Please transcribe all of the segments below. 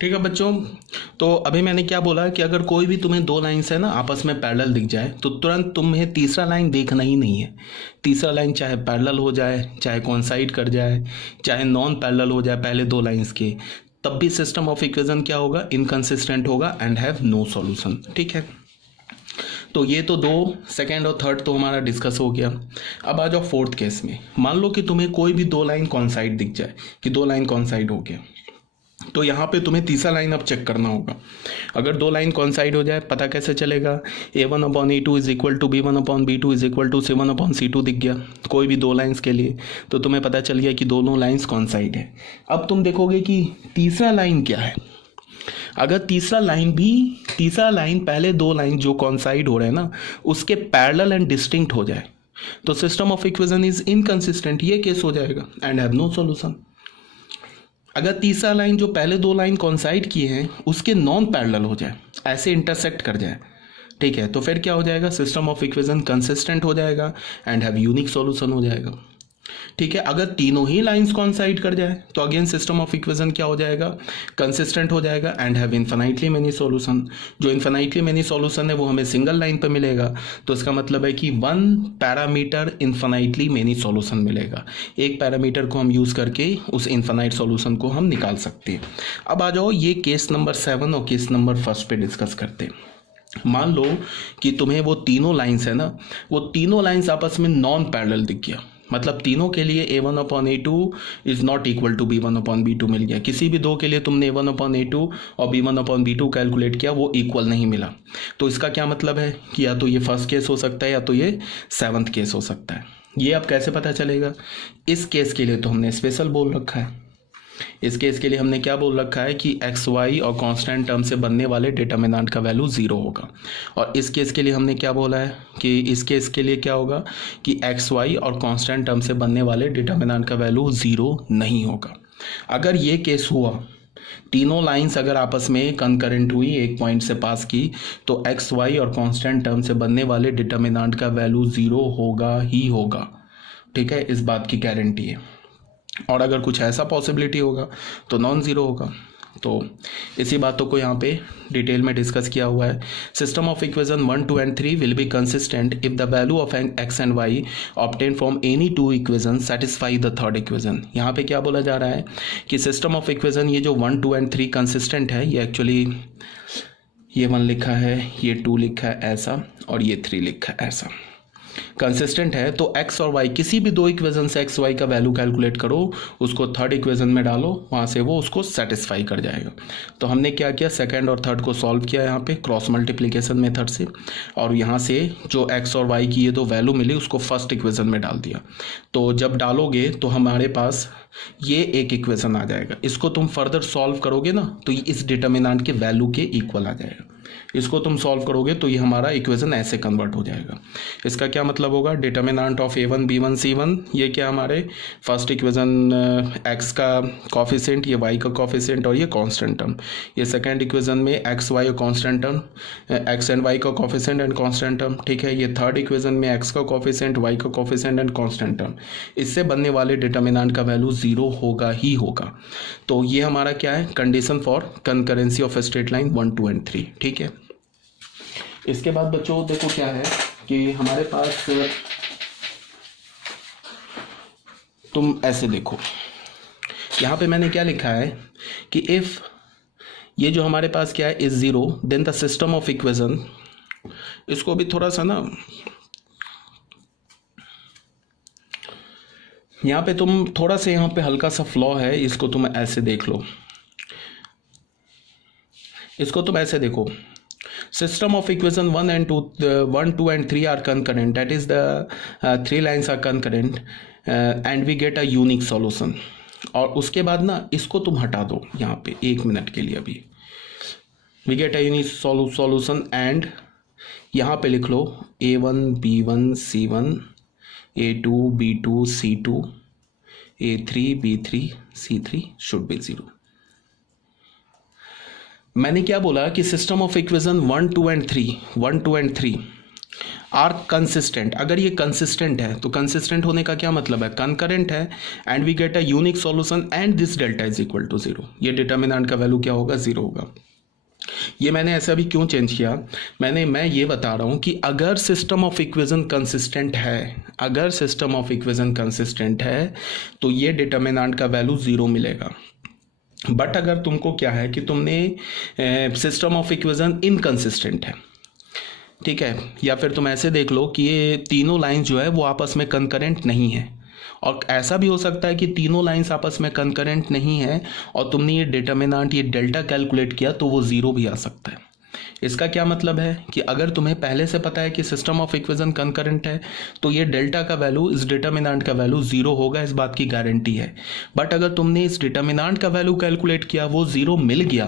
ठीक है बच्चों, तो अभी मैंने क्या बोला कि अगर कोई भी तुम्हें दो लाइन्स है ना आपस में पैरेलल दिख जाए तो तुरंत तुम्हें तीसरा लाइन देखना ही नहीं है। तीसरा लाइन चाहे पैरेलल हो जाए, चाहे कोइंसाइड कर जाए, चाहे नॉन पैरेलल हो जाए पहले दो लाइन्स के, तब भी सिस्टम ऑफ इक्वेशन क्या होगा, इनकंसिस्टेंट होगा एंड हैव नो सॉल्यूशन। ठीक है, तो ये तो दो, सेकेंड और थर्ड तो हमारा डिस्कस हो गया। अब आ जाओ फोर्थ केस में। मान लो कि तुम्हें कोई भी दो लाइन कॉन्साइड दिख जाए कि दो लाइन कॉन्साइड हो गया, तो यहाँ पे तुम्हें तीसरा लाइन अब चेक करना होगा। अगर दो लाइन कॉन्साइड हो जाए पता कैसे चलेगा, A1/A2 is equal to B1/B2 is equal to C1/C2 दिख गया कोई भी दो लाइन्स के लिए, तो तुम्हें पता चल गया कि दोनों लाइन्स कॉन्साइड है। अब तुम देखोगे कि तीसरा लाइन क्या है। अगर तीसरा लाइन पहले दो लाइन जो कॉन्साइड हो रहे हैं ना उसके पैरेलल एंड डिस्टिंक्ट हो जाए तो system of equation is inconsistent, ये केस हो जाएगा एंड हैव नो सॉल्यूशन। अगर तीसरा लाइन जो पहले दो लाइन कॉन्साइड किए हैं उसके नॉन पैरेलल हो जाए, ऐसे इंटरसेक्ट कर जाए, ठीक है, तो फिर क्या हो जाएगा, सिस्टम ऑफ इक्वेशन कंसिस्टेंट हो जाएगा एंड हैव यूनिक सॉल्यूशन हो जाएगा। ठीक है, अगर तीनों ही लाइंस कॉन्साइड कर जाए तो अगेन सिस्टम ऑफ इक्वेशन क्या हो जाएगा, कंसिस्टेंट हो जाएगा and have infinitely many solution. जो इन्फिनाइटली मेनी सॉल्यूशन है वो हमें सिंगल लाइन पे मिलेगा, तो इसका मतलब है कि one parameter infinitely many solution मिलेगा। एक पैरामीटर को हम यूज करके उस इन्फिनाइट सॉल्यूशन को हम निकाल सकते हैं। अब आ जाओ ये केस नंबर 7 और केस नंबर 1 पे डिस्कस करते हैं। मान लो कि तुम्हें वो तीनों लाइंस है ना, वो तीनों लाइंस आपस में नॉन पैरेलल दिख गया, मतलब तीनों के लिए A1/A2 is not equal to B1/B2 मिल गया। किसी भी दो के लिए तुमने A1/A2 और B1/B2 कैलकुलेट किया वो इक्वल नहीं मिला, तो इसका क्या मतलब है कि या तो ये फर्स्ट केस हो सकता है या तो ये 7th केस हो सकता है। ये अब कैसे पता चलेगा, इस केस के लिए तो हमने स्पेशल बोल रखा है। इस केस के लिए हमने क्या बोल रखा है कि एक्स वाई और कांस्टेंट टर्म से बनने वाले डिटर्मिनेंट का वैल्यू 0 होगा। और इस केस के लिए हमने क्या बोला है कि इस केस के लिए क्या होगा कि एक्स वाई और कांस्टेंट टर्म से बनने वाले डिटर्मिनेंट का वैल्यू 0 नहीं होगा। अगर ये केस हुआ, तीनों लाइंस अगर आपस में कंकरेंट हुई, एक पॉइंट से पास की, तो एक्स वाई और कांस्टेंट टर्म से बनने वाले डिटर्मिनेंट का वैल्यू 0 होगा ही होगा। ठीक है, इस बात की गारंटी है। और अगर कुछ ऐसा पॉसिबिलिटी होगा तो नॉन ज़ीरो होगा। तो इसी बातों को यहाँ पे डिटेल में डिस्कस किया हुआ है। System of equation 1, 2 and 3 will be consistent if the value of x and y obtain from any two equation satisfy the third equation. यहाँ पे क्या बोला जा रहा है कि सिस्टम ऑफ इक्वेशन ये जो 1, 2 एंड 3 कंसिस्टेंट है, ये एक्चुअली ये 1 लिखा है, ये 2 लिखा है ऐसा, और ये 3 लिखा है ऐसा, कंसिस्टेंट है। तो एक्स और वाई किसी भी दो इक्वेशन से एक्स वाई का वैल्यू कैलकुलेट करो, उसको थर्ड इक्वेशन में डालो, वहाँ से वो उसको सेटिस्फाई कर जाएगा। तो हमने क्या किया, सेकंड और थर्ड को सॉल्व किया यहाँ पे क्रॉस मल्टीप्लिकेशन मेथड से, और यहाँ से जो एक्स और वाई की ये दो वैल्यू मिली उसको फर्स्ट इक्वेशन में डाल दिया। तो जब डालोगे तो हमारे पास ये एक इक्वेशन आ जाएगा। इसको तुम फर्दर सॉल्व करोगे ना तो ये इस डिटर्मिनेंट के वैल्यू के इक्वल आ जाएगा। इसको तुम सॉल्व करोगे तो ये हमारा इक्वेशन ऐसे कन्वर्ट हो जाएगा। इसका क्या मतलब होगा, determinant of A1 B1 C1, ये क्या हमारे फर्स्ट इक्वेशन एक्स का कॉफिशेंट, ये वाई का कॉफिशेंट और ये कांस्टेंट टर्म। ये सेकंड इक्वेशन में एक्स वाई और constant term, x and y का कॉफिशेंट एंड कांस्टेंट टर्म। ठीक है, ये थर्ड इक्वेशन में एक्स का कॉफिशेंट, वाई का कॉफिशेंट एंड कांस्टेंट टर्म। इससे बनने वाले डिटर्मिनेंट का वैल्यू 0 होगा ही होगा। तो ये हमारा क्या है, condition for concurrency of straight line 1, 2 and 3। ठीक है, इसके बाद बच्चों देखो क्या है कि हमारे पास, तुम ऐसे देखो यहाँ पे मैंने क्या लिखा है कि इफ ये जो हमारे पास क्या है is 0 then the system of equation, इसको भी थोड़ा सा ना यहाँ पे तुम थोड़ा सा यहाँ पे हल्का सा फ्लॉ है, इसको तुम ऐसे देख लो, इसको तुम ऐसे देखो, system of equation 1 and 2 1 2 and 3 are concurrent, that is the three lines are concurrent and we get a unique solution। और उसके बाद ना इसको तुम हटा दो यहाँ पे 1 मिनट के लिए, अभी we get a unique solution and यहाँ पे लिख लो A1 B1 C1 A2 B2 C2 A3 B3 C3 should be 0। मैंने क्या बोला कि system of equation 1, 2 and 3 are consistent, अगर ये कंसिस्टेंट है तो कंसिस्टेंट होने का क्या मतलब है, कंकरेंट है, and we get a unique solution and this delta is equal to 0, ये डिटर्मिनेंट का वैल्यू क्या होगा, 0 होगा। ये मैंने ऐसा भी क्यों चेंज किया, मैं ये बता रहा हूँ कि अगर सिस्टम ऑफ इक्वेशन कंसिस्टेंट है, अगर सिस्टम ऑफ इक्वेशन कंसिस्टेंट है तो ये डिटर्मिनेंट का वैल्यू 0 मिलेगा। बट अगर तुमको क्या है कि तुमने सिस्टम ऑफ इक्वेशन इनकंसिस्टेंट है, ठीक है, या फिर तुम ऐसे देख लो कि ये तीनों लाइन जो है वो आपस में कंकरेंट नहीं है, और ऐसा भी हो सकता है कि तीनों लाइंस आपस में कंकरेंट नहीं है और तुमने ये डिटर्मिनेंट ये डेल्टा कैलकुलेट किया तो वो 0 भी आ सकता है। इसका क्या मतलब है कि अगर तुम्हें पहले से पता है कि सिस्टम ऑफ इक्वेशन कंकरेंट है तो ये डेल्टा का वैल्यू, इस डिटर्मिनेंट का वैल्यू 0 होगा, इस बात की गारंटी है। बट अगर तुमने इस डिटर्मिनेंट का वैल्यू कैलकुलेट किया, वो 0 मिल गया,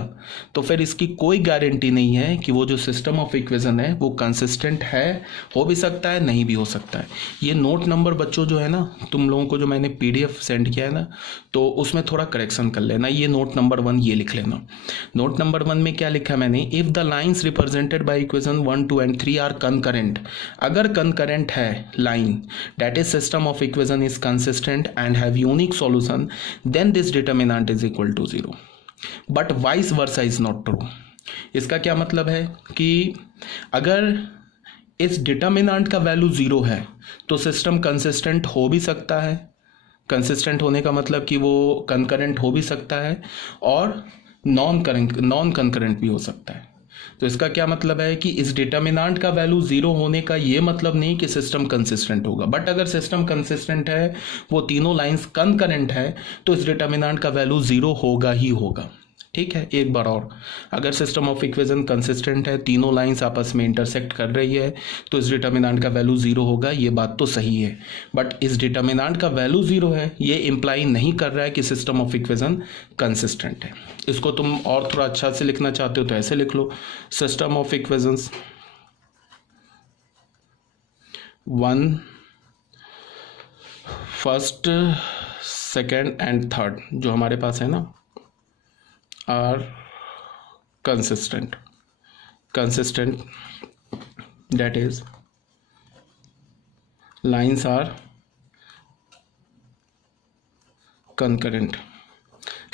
तो फिर इसकी कोई गारंटी नहीं है कि वो जो सिस्टम ऑफ इक्वेशन है वो कंसिस्टेंट है, हो भी सकता है, नहीं भी हो सकता है। ये नोट नंबर बच्चों जो है ना, तुम लोगों को जो मैंने PDF सेंड किया है ना, तो उसमें थोड़ा करेक्शन कर लेना। ये नोट नंबर 1 ये लिख लेना। नोट नंबर 1 में क्या लिखा मैंने, if the lines represented by equation 1, 2 and 3 are concurrent, अगर concurrent है line, that is system of equation is consistent and have unique solution, then this determinant is equal to 0, but vice versa is not true। इसका क्या मतलब है कि अगर इस determinant का वैल्यू 0 है तो सिस्टम कंसिस्टेंट हो भी सकता है, कंसिस्टेंट होने का मतलब कि वो कंकरेंट हो भी सकता है और नॉन कंकरेंट भी हो सकता है। तो इसका क्या मतलब है कि इस डिटर्मिनेंट का वैल्यू 0 होने का ये मतलब नहीं कि सिस्टम कंसिस्टेंट होगा, बट अगर सिस्टम कंसिस्टेंट है, वो तीनों लाइंस कंकरेंट है, तो इस डिटर्मिनेंट का वैल्यू 0 होगा ही होगा। ठीक है, एक बार और, अगर सिस्टम ऑफ इक्वेशन कंसिस्टेंट है, तीनों लाइंस आपस में इंटरसेक्ट कर रही है, तो इस डिटर्मिनेंट का वैल्यू 0 होगा, ये बात तो सही है। बट इस डिटर्मिनेंट का वैल्यू 0 है, ये इंप्लाई नहीं कर रहा है कि सिस्टम ऑफ इक्वेशन कंसिस्टेंट है। इसको तुम और थोड़ा अच्छा से लिखना चाहते हो तो ऐसे लिख लो, system of equations 1, first, second and third जो हमारे पास है ना, are consistent, that is lines are concurrent।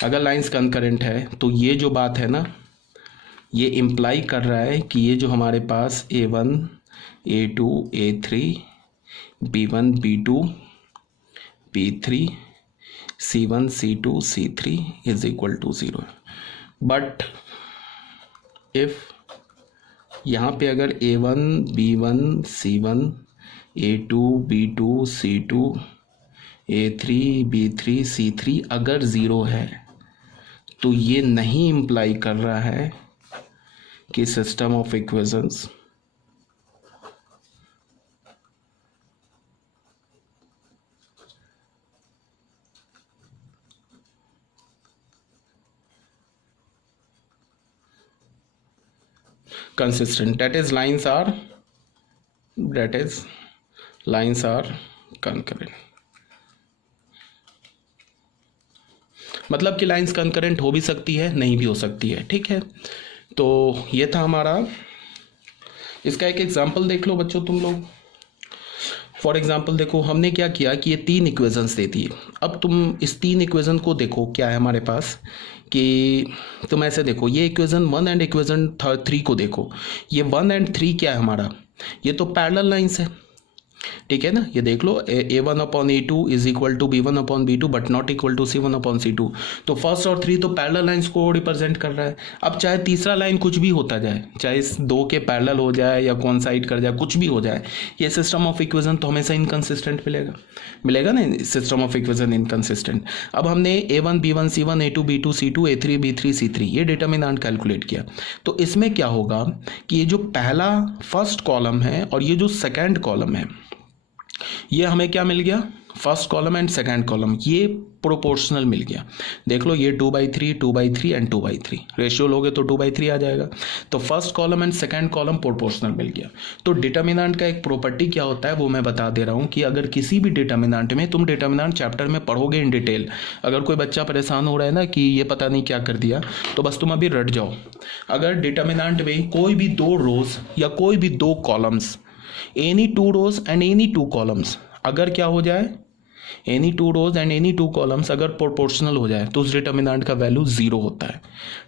अगर लाइंस कंकरेंट है तो ये जो बात है ना, ये इम्प्लाई कर रहा है कि ये जो हमारे पास A1, A2, A3, B1, B2, B3, C1, C2, C3 is equal to 0। But if यहाँ पे अगर A1, B1, C1, A2, B2, C2, A3, B3, C3 अगर 0 है तो ये नहीं इम्प्लाई कर रहा है कि system of equations consistent, that is lines are concurrent। मतलब कि लाइंस कंकरेंट हो भी सकती है, नहीं भी हो सकती है। ठीक है, तो ये था हमारा। इसका एक एग्जांपल देख लो बच्चों तुम लोग। फॉर एग्जांपल देखो, हमने क्या किया कि ये 3 इक्वेशंस देती है। अब तुम इस 3 इक्वेशन को देखो, क्या है हमारे पास कि तुम ऐसे देखो, ये इक्वेशन 1 एंड इक्वेशन 3 को देखो। ये 1 एंड 3 क्या है हमारा, ये तो पैरेलल लाइंस है। ठीक है ना, ये देख लो, A1/A2 is equal to B1/B2 but not equal to C1/C2। तो फर्स्ट और 3 तो पैरेलल लाइंस को रिप्रेजेंट कर रहा है। अब चाहे तीसरा लाइन कुछ भी होता जाए, चाहे इस 2 के पैरेलल हो जाए या कोइंसाइड कर जाए, कुछ भी हो जाए, ये सिस्टम ऑफ इक्वेशन तो हमेशा इनकंसिस्टेंट मिलेगा ना, सिस्टम ऑफ इक्वेशन इनकंसिस्टेंट। अब हमने A1, B1, C1, A2, B2, C2, A3, B3, C3 ये डिटर्मिनेंट कैलकुलेट किया। तो इसमें क्या होगा कि ये जो पहला फर्स्ट कॉलम है और ये जो सेकेंड कॉलम है, ये हमें क्या मिल गया, first column and second column ये प्रोपोर्शनल मिल गया। देख लो, ये 2/3, 2/3 एंड 2/3 रेशियो लोगे तो 2/3 आ जाएगा। तो first column and second column proportional मिल गया। तो डिटर्मिनेंट का एक प्रॉपर्टी क्या होता है वो मैं बता दे रहा हूँ कि अगर किसी भी डिटर्मिनेंट में, तुम डिटर्मिनेंट चैप्टर में पढ़ोगे इन डिटेल, अगर कोई बच्चा परेशान हो रहा है ना कि ये पता नहीं क्या कर दिया, तो बस तुम अभी रट जाओ। अगर डिटर्मिनेंट में कोई भी 2 रोज या कोई भी 2 columns any two rows and any two columns अगर क्या हो जाए, any two rows and any two columns अगर प्रोपोर्शनल हो जाए तो उस डिटर्मिनेंट का वैल्यू जीरो होता है।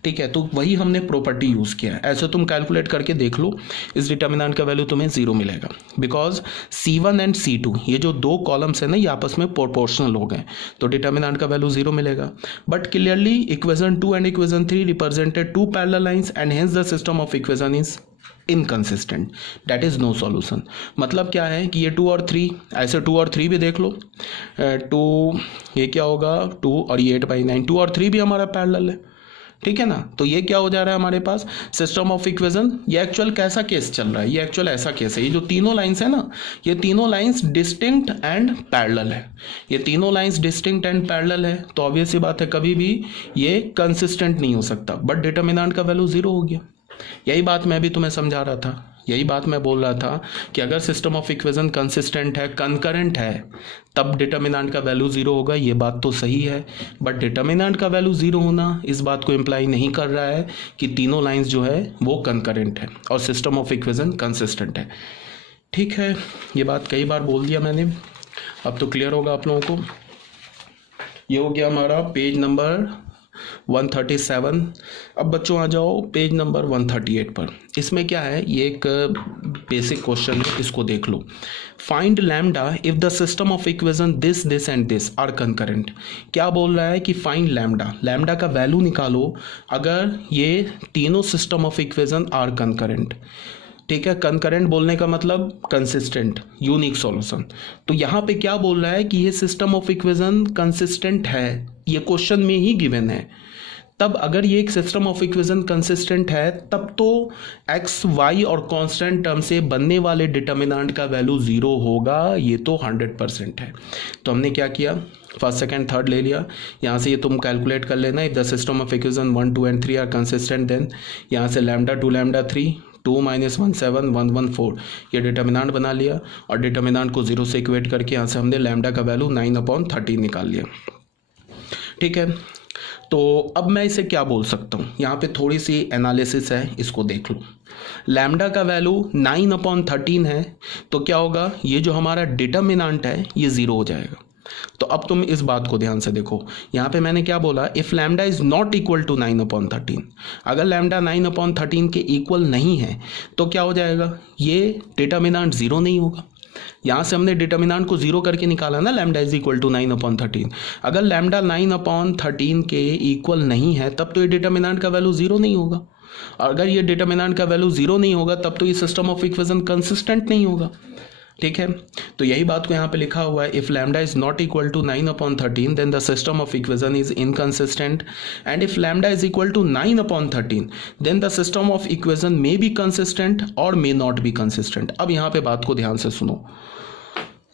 ठीक है, तो वही हमने प्रॉपर्टी यूज़ किया है। ऐसे तुम कैलकुलेट करके देख लो, इस डिटर्मिनेंट का वैल्यू तुम्हें जीरो मिलेगा बिकॉज C1 एंड C2 ये जो दो कॉलम्स है ना ये आपस में प्रोपोर्शनल हो गए, तो डिटर्मिनेंट का वैल्यू जीरो मिलेगा। But clearly equation 2 and equation 3 represented two parallel lines and hence the system of equation is inconsistent, that is no solution. मतलब क्या है कि ये 2 और 3, ऐसे 2 और 3 भी देख लो, 2 ये क्या होगा 2 और ये 8/9, 2 और 3 भी हमारा पैरेलल है। ठीक है ना, तो ये क्या हो जा रहा है हमारे पास सिस्टम ऑफ इक्वेशन। ये एक्चुअल कैसा केस चल रहा है, ये एक्चुअल ऐसा केस है, ये जो तीनों लाइंस है ना ये तीनों लाइंस डिस्टिंक्ट एंड पैरेलल है, ये तीनों लाइंस डिस्टिंक्ट एंड पैरेलल है, तो ऑब्वियस सी बात है कभी भी ये कंसिस्टेंट नहीं हो सकता। बट डिटर्मिनेंट का वैल्यू जीरो हो गया। यही बात मैं भी तुम्हें समझा रहा था, यही बात मैं बोल रहा था कि अगर सिस्टम ऑफ इक्वेशन कंसिस्टेंट है, कंकरेंट है, तब डिटर्मिनेंट का वैल्यू जीरो होगा। ये बात तो सही है, बट डिटर्मिनेंट का वैल्यू जीरो होना इस बात को इम्प्लाई नहीं कर रहा है कि तीनों लाइंस जो है वो कंकरेंट है और सिस्टम ऑफ इक्वेशन कंसिस्टेंट है। ठीक है, ये बात कई बार बोल दिया मैंने, अब तो क्लियर होगा आप लोगों को। ये हो गया हमारा पेज नंबर 137। अब बच्चों आ जाओ पेज नंबर 138 पर। इसमें क्या है, ये एक बेसिक क्वेश्चन है, इसको देख लो। Find lambda if the system of equation this this and this are concurrent. क्या बोल रहा है कि फाइंड लैम्डा, लैम्डा का वैल्यू निकालो अगर ये तीनों system of equation are concurrent. ठीक है, कंकरेंट बोलने का मतलब कंसिस्टेंट, यूनिक सॉल्यूशन। तो यहाँ पे क्या बोल रहा है कि ये सिस्टम ऑफ इक्वेशन कंसिस्टेंट है, ये क्वेश्चन में ही गिवन है। तब अगर ये एक सिस्टम ऑफ इक्वेशन कंसिस्टेंट है तब तो एक्स वाई और कांस्टेंट टर्म से बनने वाले डिटर्मिनेंट का वैल्यू जीरो होगा, ये तो 100% है। तो हमने क्या किया, फर्स्ट सेकंड थर्ड ले लिया, यहाँ से ये तुम कैलकुलेट कर लेना। If the system of equation 1 2 and 3 are consistent then यहाँ से लैम्डा 2 लैम्डा 3 2 - 1 7 1 1 4 ये डिटर्मिनेंट बना लिया और डिटर्मिनेंट को जीरो से इक्वेट करके यहाँ से हमने लैम्डा का वैल्यू 9/13 निकाल लिया। ठीक है, तो अब मैं इसे क्या बोल सकता हूँ, यहाँ पे थोड़ी सी एनालिसिस है, इसको देख लो। लैम्डा का वैल्यू 9/13 है, तो क्या होगा, ये जो हमारा डिटर्मिनेंट है ये जीरो हो जाएगा। तो अब तुम इस बात को ध्यान से देखो, यहाँ पे मैंने क्या बोला, if lambda is not equal to 9/13, अगर लैम्डा 9/13 के इक्वल नहीं है तो क्या हो जाएगा, ये डिटर्मिनेंट जीरो नहीं होगा। यहाँ से हमने डिटर्मिनेंट को जीरो करके निकाला ना, लैम्डा इज इक्वल टू 9/13। अगर लैम्डा 9/13 के इक्वल नहीं है तब तो ये डिटर्मिनेंट का वैल्यू जीरो नहीं होगा। अगर ये डिटर्मिनेंट का वैल्यू जीरो नहीं होगा तब तो ये सिस्टम ऑफ इक्वेशन कंसिस्टेंट नहीं होगा। ठीक है, तो यही बात को यहाँ पे लिखा हुआ है, if lambda is not equal to 9/13 then the system of equation is inconsistent and if lambda is equal to 9/13 then the system of equation may be consistent और मे नॉट बी कंसिस्टेंट। अब यहाँ पे बात को ध्यान से सुनो,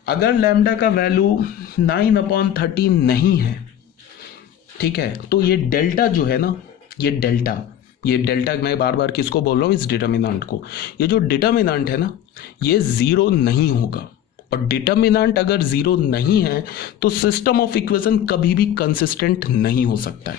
अगर लैम्डा का वैल्यू 9/13 नहीं है, ठीक है, तो ये डेल्टा जो है ना, ये डेल्टा मैं बार बार किसको बोल रहा हूँ, इस डिटर्मिनेंट को, ये जो डिटर्मिनेंट है ना ये जीरो नहीं होगा। और डिटर्मिनेंट अगर जीरो नहीं है तो सिस्टम ऑफ इक्वेशन कभी भी कंसिस्टेंट नहीं हो सकता है।